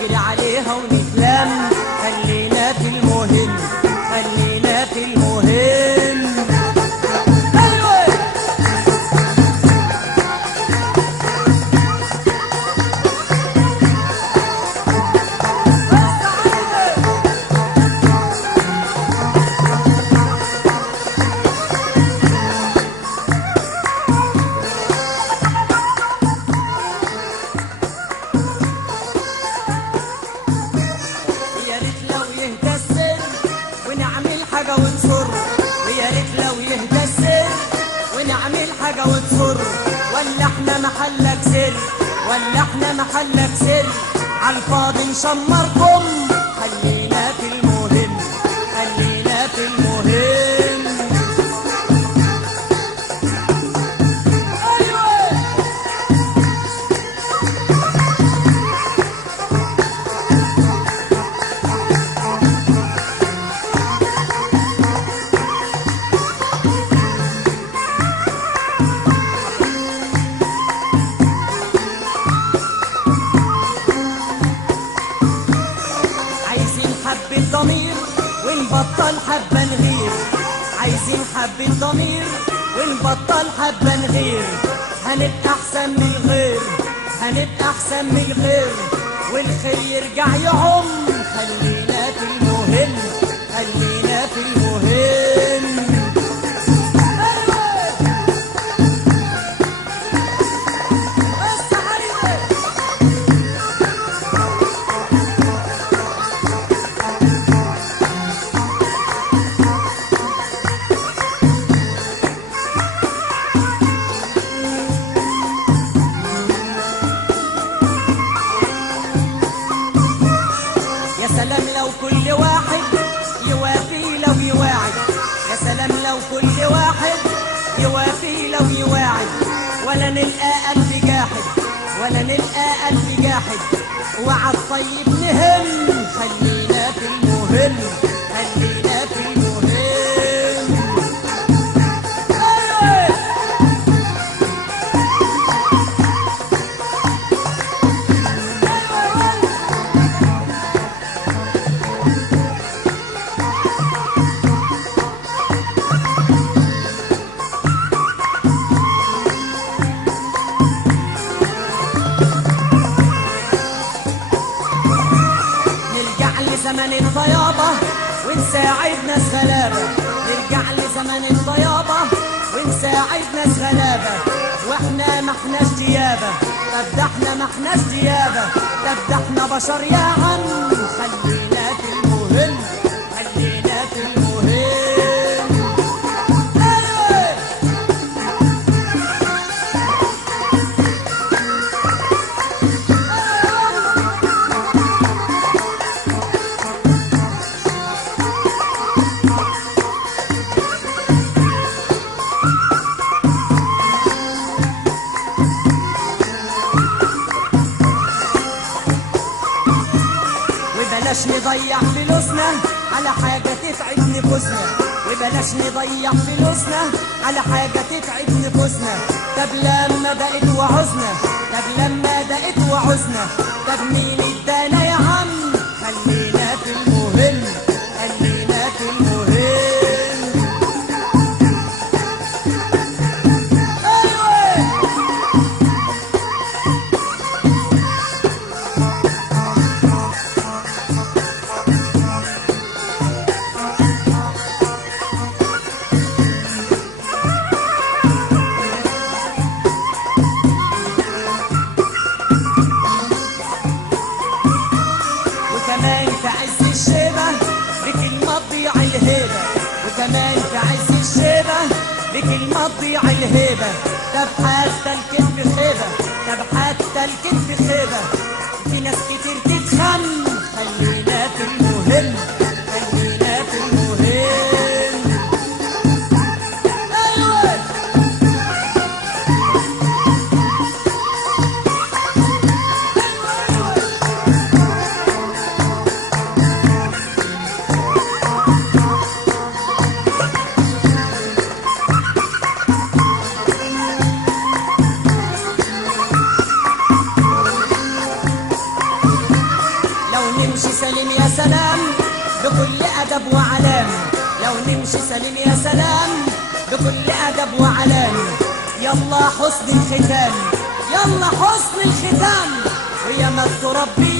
نجري عليها ونتلم. خلينا في المهم، خلينا في المهم. ايوه ونصر، ويا ريت لو يهدى السر ونعمل حاجة ونصر. ولا احنا محلك سر، ولا احنا محلك سر، عالفاضي نشمركم. خلينا في المهم، خلينا في المهم. ايوه ضمير ونبطل حبة نغير. عايزين حبة ضمير ونبطل حبة نغير. هنبقى احسن من الغير، هنبقى احسن من الغير، والخير يرجع يعم. خلينا في المهم، خلينا في المهم. سلام لو كل واحد يوافي لو يواعد. يا سلام لو كل واحد يوافي لو يواعد. ولا نلقى قلب جاحد، ولا نلقى قلب جاحد، وعد طيب نهم. خلينا في المهم، خلينا في المهم. أيوة زمن الطيابة ونساعد ناس غلابة. نرجع لزمن الطيابة ونساعد ناس غلابة. واحنا ما احناش ديابة، طب ده احنا ما احناش ديابة، طب ده احنا بشر يا عم. خلينا في المهم، خلينا في المهم. ايوه وبلاش نضيع فلوسنا على حاجة تتعب نفوسنا. وبلاش نضيع فلوسنا على حاجة تتعب نفوسنا. طب لما بقت وعوزنا، طب لما بقت وعوزنا، طب مين ادانا يا عم. خلينا في المهم، خلينا في المهم. وكمان في عز الشيبة بكلمة تضيع الهيبة. وكمان في عز الشيبة بكلمة تضيع الهيبة. طب حتى الكذب خيبة، طب حتى الكذب خيبة، في ناس كتير تتخم. خلينا في المهم، خلينا في المهم. أيوة نمشي سليم يا سلام بكل أدب وعلام، لو نمشي سليم يا سلام بكل أدب وعلام. يلا حسن الختام، يلا حسن الختام، ويا ما تربي